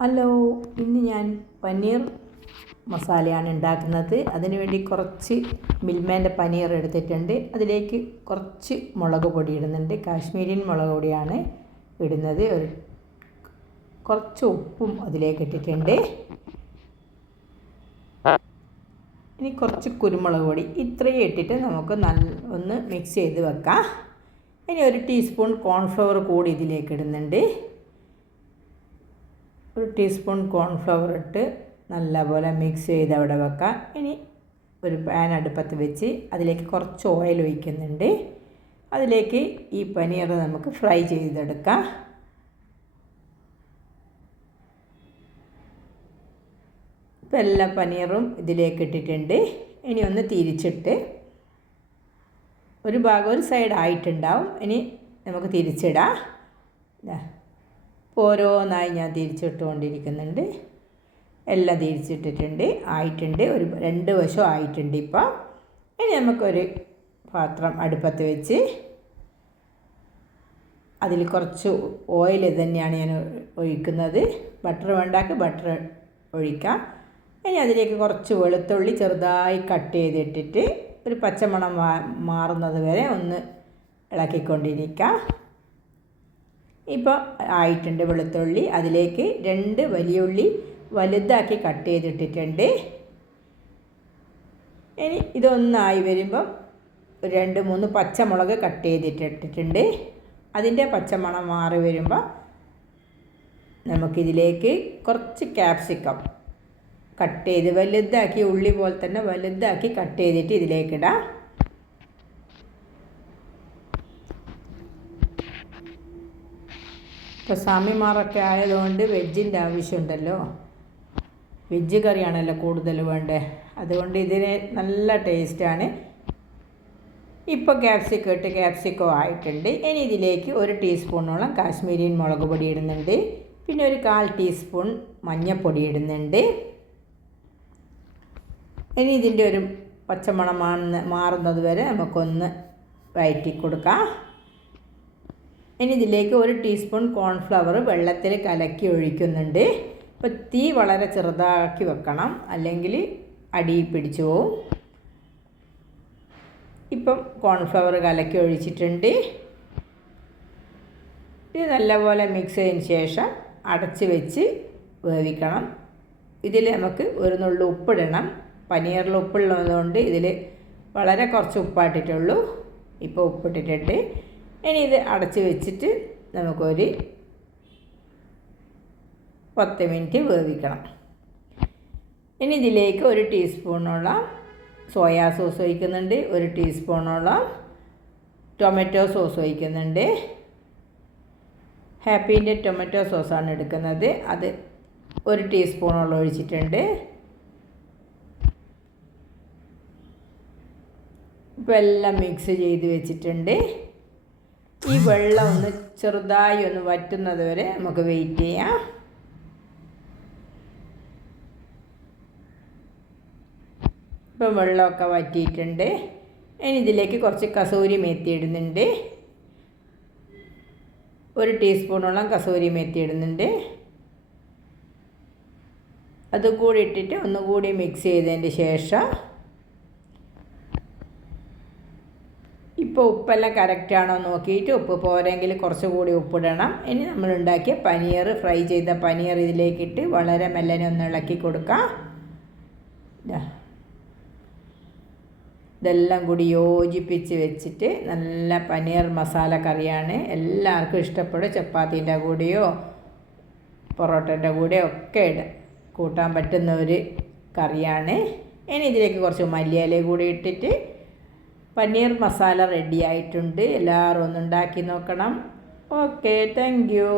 Hello, ഇന്ന് ഞാൻ പനീർ മസാലയാണ് ഉണ്ടാക്കുന്നത്. അതിനുവേണ്ടി കുറച്ച് മിൽമേൻ്റെ പനീർ എടുത്തിട്ടുണ്ട്. അതിലേക്ക് കുറച്ച് മുളക് പൊടി ഇടുന്നുണ്ട്. കാശ്മീരിയൻ മുളക് പൊടിയാണ് ഇടുന്നത്. കുറച്ച് ഉപ്പും അതിലേക്ക് ഇട്ടിട്ടുണ്ട്. ഇനി കുറച്ച് കുരുമുളക് പൊടി ഇത്രയും ഇട്ടിട്ട് നമുക്ക് ഒന്ന് മിക്സ് ചെയ്ത് വെക്കാം. ഇനി 1 ടീസ്പൂൺ കോൺഫ്ലവർ കൂടി ഇതിലേക്ക് ഇടുന്നുണ്ട്. 1 ടീസ്പൂൺ കോൺഫ്ലവർ ഇട്ട് നല്ലപോലെ മിക്സ് ചെയ്ത് അവിടെ വെക്കാം. ഇനി ഒരു പാൻ അടുപ്പത്ത് വെച്ച് അതിലേക്ക് കുറച്ച് ഓയിൽ ഒഴിക്കുന്നുണ്ട്. അതിലേക്ക് ഈ പനീർ നമുക്ക് ഫ്രൈ ചെയ്തെടുക്കാം. ഇപ്പോൾ എല്ലാ പനീറും ഇതിലേക്ക് ഇട്ടിട്ടുണ്ട്. ഇനി ഒന്ന് തിരിച്ചിട്ട് ഒരു സൈഡ് ആയിട്ടുണ്ടാവും. ഇനി നമുക്ക് തിരിച്ചിടാം. ഓരോന്നായി ഞാൻ തിരിച്ചിട്ടുകൊണ്ടിരിക്കുന്നുണ്ട്. എല്ലാം തിരിച്ചിട്ടിട്ടുണ്ട്, ആയിട്ടുണ്ട്. 2 വശം ആയിട്ടുണ്ട്. ഇപ്പം ഇനി നമുക്കൊരു പാത്രം അടുപ്പത്ത് വെച്ച് അതിൽ കുറച്ച് ഓയിൽ തന്നെയാണ് ഞാൻ ഒഴിക്കുന്നത്. ബട്ടർ വേണ്ടാക്കി ബട്ടർ ഒഴിക്കാം. ഇനി അതിലേക്ക് കുറച്ച് വെളുത്തുള്ളി ചെറുതായി കട്ട് ചെയ്തിട്ടിട്ട് ഒരു പച്ചമണം മാറുന്നത് വരെ ഒന്ന് ഇളക്കിക്കൊണ്ടിരിക്കാം. ഇപ്പോൾ ആയിട്ടുണ്ട് വെളുത്തുള്ളി. അതിലേക്ക് 2 വലിയ ഉള്ളി വലുതാക്കി കട്ട് ചെയ്തിട്ടിട്ടുണ്ട്. ഇനി ഇതൊന്നായി വരുമ്പം 2-3 പച്ചമുളക് കട്ട് ചെയ്തിട്ടിട്ടുണ്ട്. അതിൻ്റെ പച്ചമണം മാറി വരുമ്പോൾ നമുക്കിതിലേക്ക് കുറച്ച് ക്യാപ്സിക്കം കട്ട് ചെയ്ത് വലുതാക്കി, ഉള്ളി പോലെ തന്നെ വലുതാക്കി കട്ട് ചെയ്തിട്ട് ഇതിലേക്കിടാം. ഇപ്പോൾ സ്വാമിമാരൊക്കെ ആയതുകൊണ്ട് വെജിൻ്റെ ആവശ്യമുണ്ടല്ലോ. വെജ് കറിയാണല്ലോ കൂടുതൽ വേണ്ടത്. അതുകൊണ്ട് ഇതിന് നല്ല ടേസ്റ്റാണ്. ഇപ്പോൾ ക്യാപ്സിക്കം ആയിട്ടുണ്ട്. ഇനി ഇതിലേക്ക് 1 ടീസ്പൂണോളം കാശ്മീരിയൻ മുളക് പൊടി ഇടുന്നുണ്ട്. പിന്നെ ഒരു 1/4 ടീസ്പൂൺ മഞ്ഞൾപ്പൊടി ഇടുന്നുണ്ട്. ഇനി ഇതിൻ്റെ ഒരു പച്ചമണം മാറുന്നത് വരെ നമുക്കൊന്ന് വഴറ്റി കൊടുക്കാം. ഇനി ഇതിലേക്ക് 1 ടീസ്പൂൺ കോൺഫ്ലവർ വെള്ളത്തിൽ കലക്കി ഒഴിക്കുന്നുണ്ട്. ഇപ്പോൾ തീ വളരെ ചെറുതാക്കി വെക്കണം, അല്ലെങ്കിൽ അടി പിടിച്ചു പോവും. ഇപ്പം കോൺഫ്ലവർ കലക്കി ഒഴിച്ചിട്ടുണ്ട്. ഇത് നല്ലപോലെ മിക്സ് ചെയ്തതിന് ശേഷം അടച്ച് വെച്ച് വേവിക്കണം. ഇതിൽ നമുക്ക് ഒരു നുള്ളു ഉപ്പിടണം. പനീറിൽ ഉപ്പുള്ളതുകൊണ്ട് ഇതിൽ വളരെ കുറച്ച് ഉപ്പായിട്ടിട്ടുള്ളൂ. ഇപ്പോൾ ഉപ്പിട്ടിട്ടുണ്ട്. ഇനി ഇത് അടച്ച് വെച്ചിട്ട് നമുക്കൊരു 10 മിനിറ്റ് വേവിക്കണം. ഇനി ഇതിലേക്ക് 1 ടീസ്പൂണോളം സോയാ സോസ് ഒഴിക്കുന്നുണ്ട്. 1 ടീസ്പൂണോളം ടൊമാറ്റോ സോസ് ഒഴിക്കുന്നുണ്ട്. ഹാപ്പീൻ്റെ ടൊമാറ്റോ സോസാണ് എടുക്കുന്നത്. അത് 1 ടീസ്പൂണോളം ഒഴിച്ചിട്ടുണ്ട്. ഇപ്പോൾ എല്ലാം മിക്സ് ചെയ്ത് വെച്ചിട്ടുണ്ട്. ഈ വെള്ളം ഒന്ന് ചെറുതായി ഒന്ന് വറ്റുന്നത് വരെ നമുക്ക് വെയിറ്റ് ചെയ്യാം. ഇപ്പം വെള്ളമൊക്കെ വറ്റിയിട്ടുണ്ട്. ഇനി ഇതിലേക്ക് കുറച്ച് കസൂരി മേത്തി ഇടുന്നുണ്ട്. 1 ടീസ്പൂണോളം കസൂരി മേത്തി ഇടുന്നുണ്ട്. അതുകൂടി ഇട്ടിട്ട് ഒന്നുകൂടി മിക്സ് ചെയ്തതിന് ശേഷം ഇപ്പോൾ ഉപ്പെല്ലാം കറക്റ്റാണോ നോക്കിയിട്ട് ഉപ്പ് പോരെങ്കിൽ കുറച്ചുകൂടി ഉപ്പിടണം. ഇനി നമ്മൾ ഉണ്ടാക്കിയ പനീർ, ഫ്രൈ ചെയ്ത പനീർ ഇതിലേക്കിട്ട് വളരെ മെല്ലനെ ഒന്ന് ഇളക്കി കൊടുക്കാം. ഇതെല്ലാം കൂടി യോജിപ്പിച്ച് വെച്ചിട്ട് നല്ല പനീർ മസാല കറിയാണ്. എല്ലാവർക്കും ഇഷ്ടപ്പെടും. ചപ്പാത്തീൻ്റെ കൂടെയോ പൊറോട്ടൻ്റെ കൂടെയോ ഒക്കെ കൂട്ടാൻ പറ്റുന്ന ഒരു കറിയാണ്. ഇനി ഇതിലേക്ക് കുറച്ച് മല്ലിയില കൂടി ഇട്ടിട്ട് പനീർ മസാല റെഡി ആയിട്ടുണ്ട്. എല്ലാവരും ഒന്ന് ഉണ്ടാക്കി നോക്കണം. Okay, thank you.